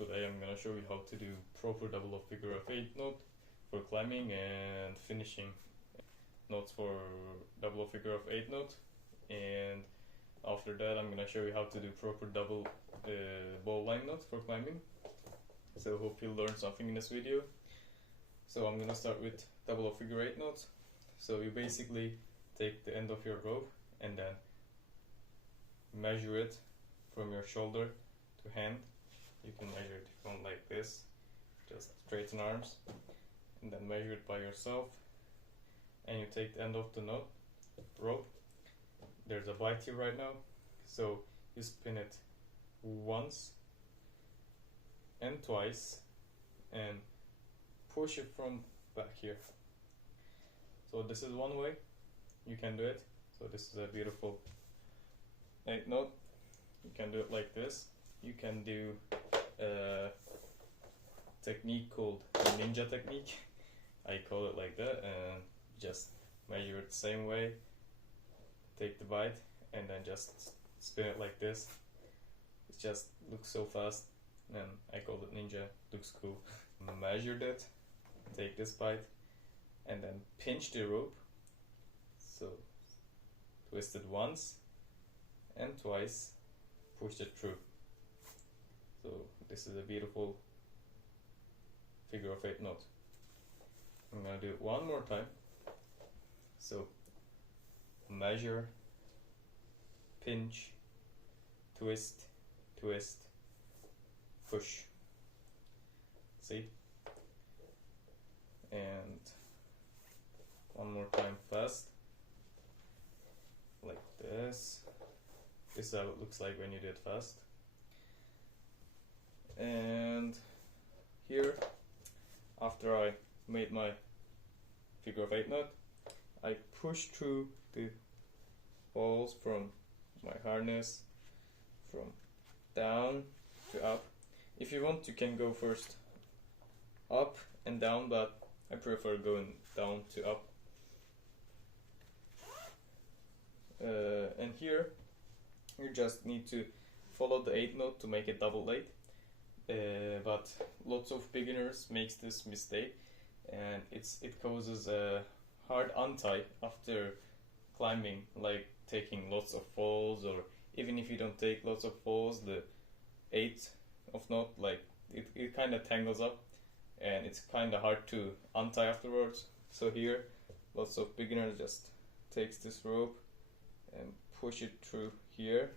Today I'm gonna show you how to do proper double or figure of 8 note for climbing and finishing notes for double or figure of 8 note, and after that I'm gonna show you how to do proper double bowline note for climbing. So hope you'll learn something in this video. So I'm gonna start with double or figure 8 notes. So you basically take the end of your rope and then measure it from your shoulder to hand. You can measure it if you want like this, just straighten arms, and then measure it by yourself. And you take the end of the rope. There's a bite here right now, so you spin it once and twice and push it from back here. So this is one way you can do it. So this is a beautiful 8 note. You can do it like this. You can do a technique called ninja technique. I call it like that, and just measure it the same way, take the bite, and then just spin it like this. It just looks so fast, and I call it ninja. Looks cool. Measure that, take this bite, and then pinch the rope. So twist it once and twice, push it through. So this is a beautiful figure of 8 note. I'm gonna do it one more time. So measure, pinch, twist, twist, push. See? And one more time fast, like this. This is how it looks like when you do it fast. And here, after I made my figure of 8 note, I push through the balls from my harness, from down to up. If you want, you can go first up and down, but I prefer going down to up. And here you just need to follow the 8 note to make it double 8. But lots of beginners makes this mistake, and it causes a hard untie after climbing, like taking lots of falls, or even if you don't take lots of falls, the 8 of note, like it kind of tangles up and it's kind of hard to untie afterwards. So here lots of beginners just takes this rope and push it through here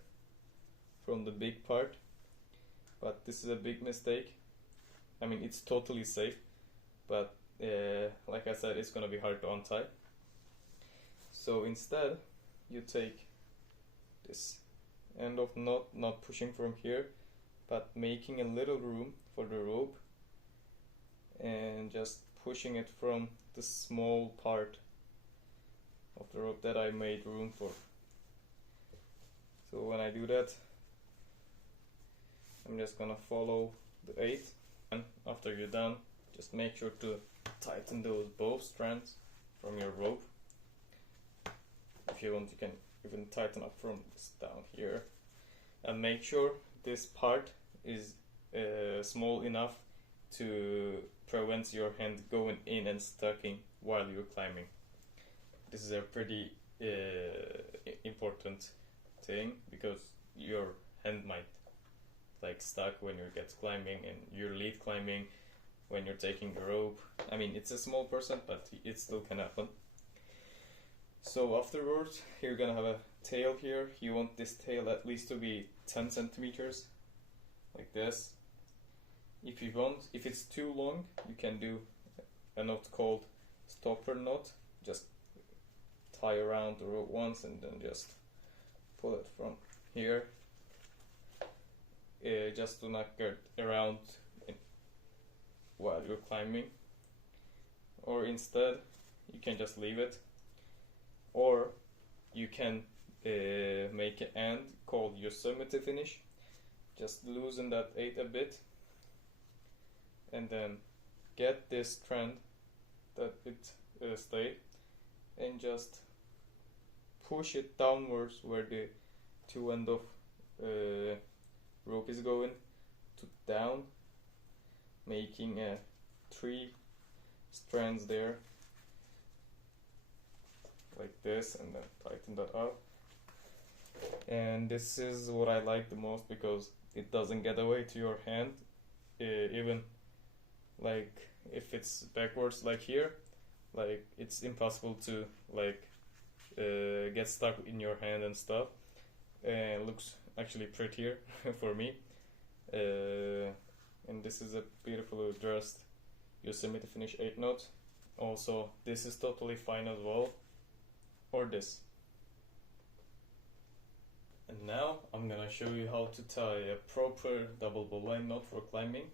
from the big part. But this is a big mistake. I mean, it's totally safe, but like I said, it's gonna be hard to untie. So instead, you take this end of knot, not pushing from here, but making a little room for the rope and just pushing it from the small part of the rope that I made room for. So when I do that, I'm just gonna follow the 8, and after you're done, just make sure to tighten those both strands from your rope. If you want, you can even tighten up from this down here, and make sure this part is small enough to prevent your hand going in and stucking while you're climbing. This is a pretty important thing, because your hand might like stuck when you get climbing, and you're lead climbing when you're taking the rope. I mean, it's a small percent, but it still can happen. So afterwards, you're gonna have a tail here. You want this tail at least to be 10 centimeters, like this. If you want, if it's too long, you can do a knot called stopper knot. Just tie around the rope once and then just pull it from here. Just to not get around while you're climbing. Or instead, you can just leave it. Or you can make an end called Yosemite finish. Just loosen that 8 a bit, and then get this strand that it stayed, and just push it downwards where the two end of rope is going to down, making 3 strands there like this, and then tighten that up. And this is what I like the most because it doesn't get away to your hand, even like if it's backwards like here, like it's impossible to like get stuck in your hand and stuff, and it looks actually prettier for me. And this is a beautifully dressed Yosemite finish 8 note. Also, this is totally fine as well, or this. And now I'm gonna show you how to tie a proper double bowline knot for climbing.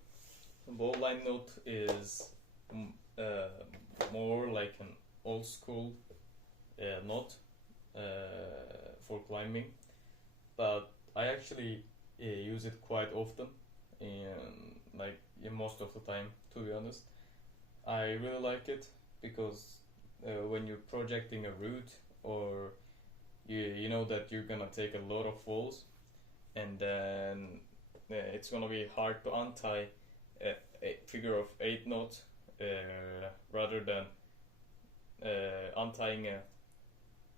A bowline knot is more like an old school knot for climbing, but I actually use it quite often, and like most of the time, to be honest. I really like it because when you're projecting a route, or you know that you're gonna take a lot of falls, and then it's gonna be hard to untie a figure of 8 knot rather than untying a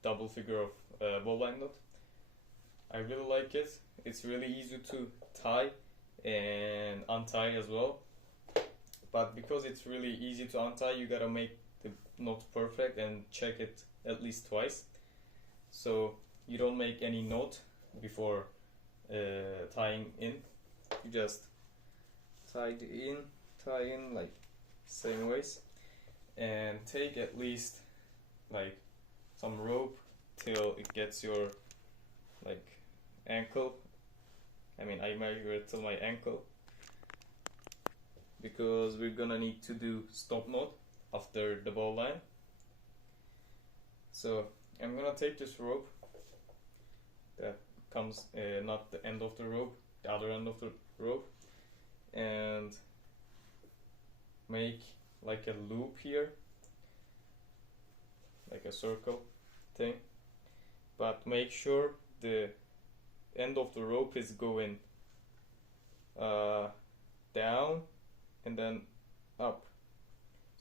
double figure of bowline knot. I really like it. It's really easy to tie and untie as well, but because it's really easy to untie, you gotta make the knot perfect and check it at least twice, so you don't make any knot before tying in. You just tie in like same ways, and take at least like some rope till it gets your like ankle. I mean, I measure it till my ankle because we're gonna need to do stop knot after the bowline. So I'm gonna take this rope that comes not the end of the rope, the other end of the rope, and make like a loop here, like a circle thing, but make sure the end of the rope is going down and then up.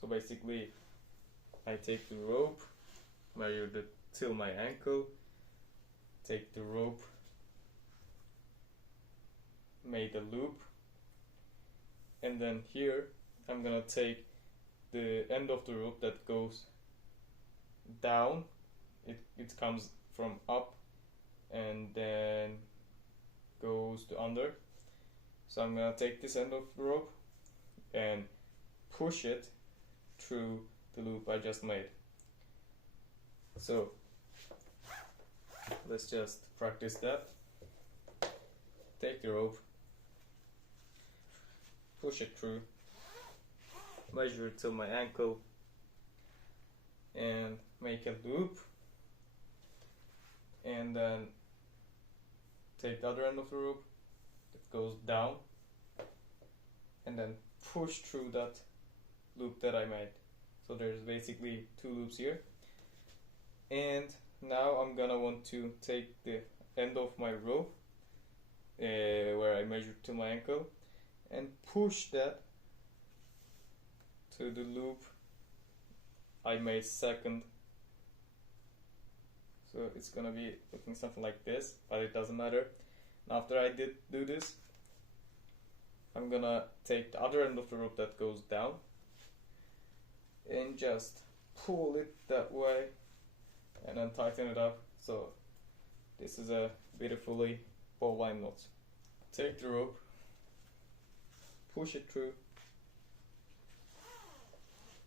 So basically I take the rope, measure it till my ankle, take the rope, made a loop, and then here I'm gonna take the end of the rope that goes down. It comes from up and then goes to under. So I'm gonna take this end of the rope and push it through the loop I just made. So let's just practice that. Take the rope, push it through, measure it till my ankle, and make a loop, and then take the other end of the rope that goes down, and then push through that loop that I made. So there's basically 2 loops here. And now I'm gonna want to take the end of my rope where I measured to my ankle and push that to the loop I made second. So it's gonna be looking something like this, but it doesn't matter. And after I do this, I'm gonna take the other end of the rope that goes down and just pull it that way and then tighten it up. So this is a beautifully bowline knot. Take the rope, push it through,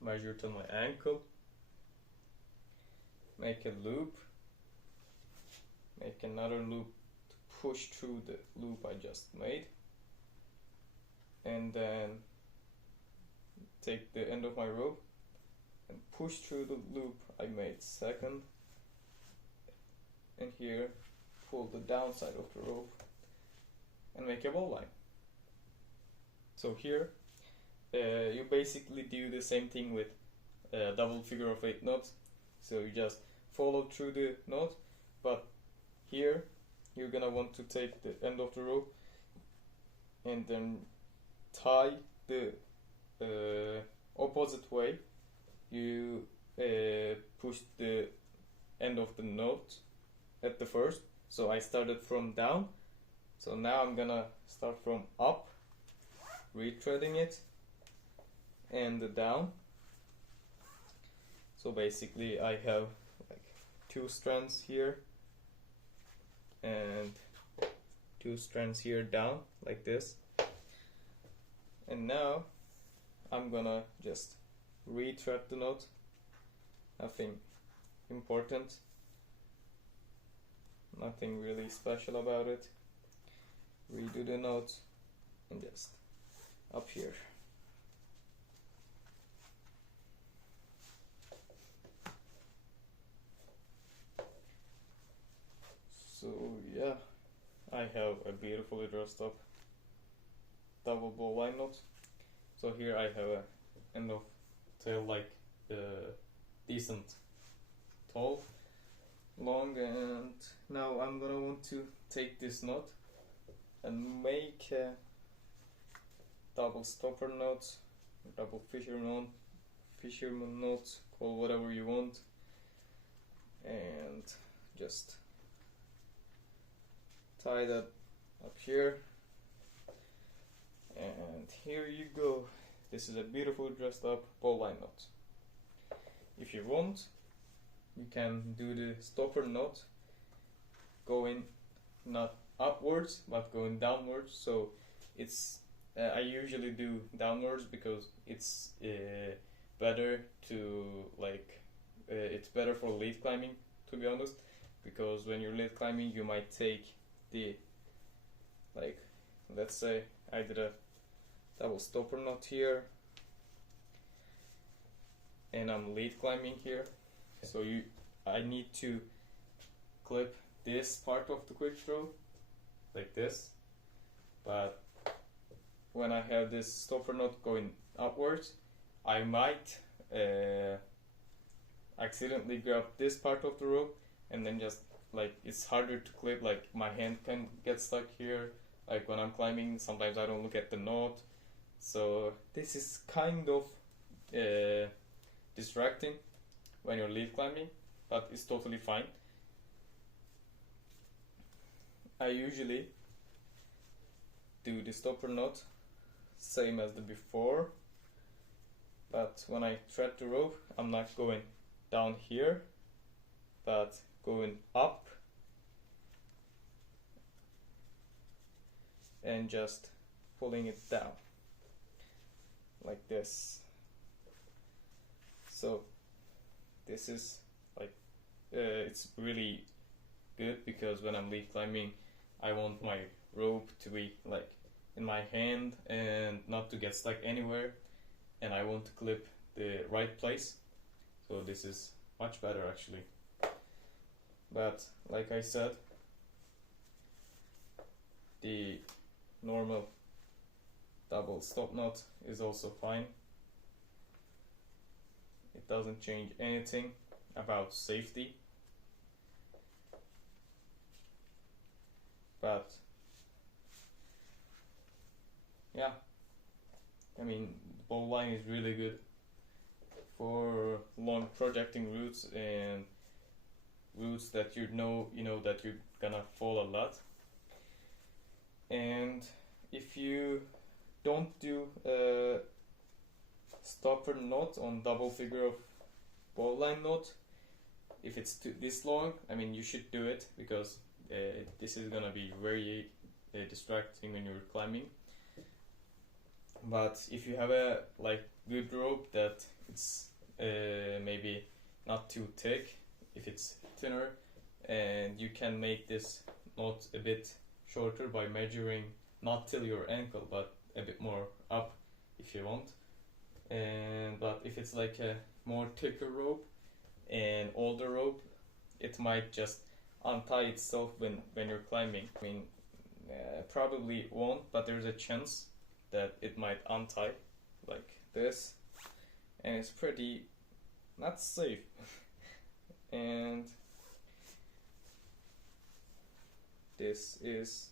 measure to my ankle, make a loop, make another loop to push through the loop I just made, and then take the end of my rope and push through the loop I made second, and here pull the downside of the rope and make a bowline. So here you basically do the same thing with double figure of 8 knots. So you just follow through the knot, but here you're gonna want to take the end of the rope and then tie the opposite way. You push the end of the note at the first. So I started from down. So now I'm gonna start from up, retreading it, and the down. So basically I have like 2 strands here and 2 strands here down like this. And now I'm gonna just retread the note, nothing important, nothing really special about it. Redo the note and just up here. So yeah, I have a beautifully dressed up double bowline knot. So here I have a end of tail like decent tall, long, and now I'm gonna want to take this knot and make a double stopper knot, double fisherman knot, call whatever you want, and just tie that up here, and here you go. This is a beautiful dressed up bowline knot. If you want, you can do the stopper knot going not upwards but going downwards. So it's I usually do downwards because it's better to it's better for lead climbing, to be honest, because when you're lead climbing you might take the, let's say I did a double stopper knot here and I'm lead climbing here, so I need to clip this part of the quick throw like this, but when I have this stopper knot going upwards I might accidentally grab this part of the rope and then just it's harder to clip, my hand can get stuck here, when I'm climbing sometimes I don't look at the knot, so this is kind of distracting when you're lead climbing, but it's totally fine. I usually do the stopper knot same as the before, but when I thread the rope I'm not going down here but going up and just pulling it down like this. So this is it's really good because when I'm lead climbing I want my rope to be in my hand and not to get stuck anywhere, and I want to clip the right place, so this is much better actually. But like I said, the normal double stop knot is also fine. It doesn't change anything about safety, but yeah, I mean the bowline is really good for long projecting routes and routes that you know that you're gonna fall a lot. And if you don't do a stopper knot on double figure of bowline knot, if it's this long, I mean you should do it because this is gonna be very distracting when you're climbing. But if you have a good rope that it's maybe not too thick, if it's thinner, and you can make this knot a bit shorter by measuring not till your ankle but a bit more up if you want. But if it's a more thicker rope and older rope, it might just untie itself when you're climbing. I mean probably won't, but there's a chance that it might untie like this, and it's pretty not safe. And this is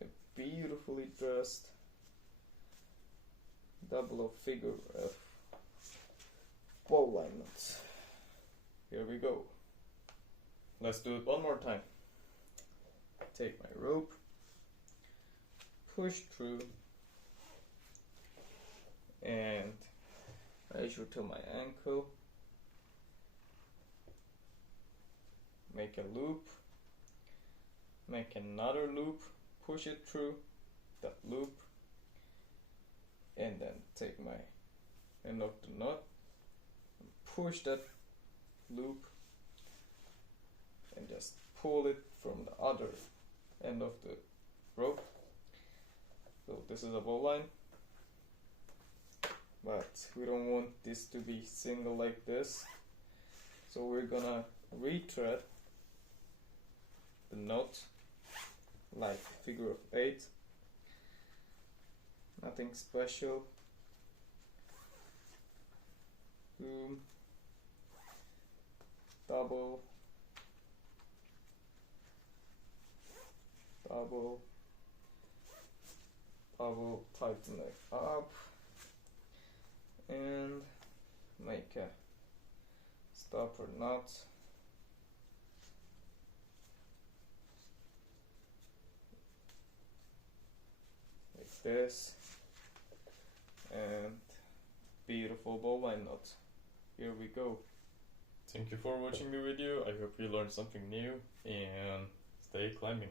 a beautifully dressed double of figure of bowline knots. Here we go. Let's do it one more time. Take my rope, push through, and measure to my ankle. Make a loop, make another loop, push it through that loop, and then take my end of the knot, push that loop, and just pull it from the other end of the rope. So this is a bowline, but we don't want this to be single like this, so we're gonna retread the knot like figure of 8. Nothing special. Boom, double, double, double, tighten it up, and make a stopper knot. Like this, and beautiful bowline knot. Here we go. Thank you for watching the video. I hope you learned something new, and stay climbing.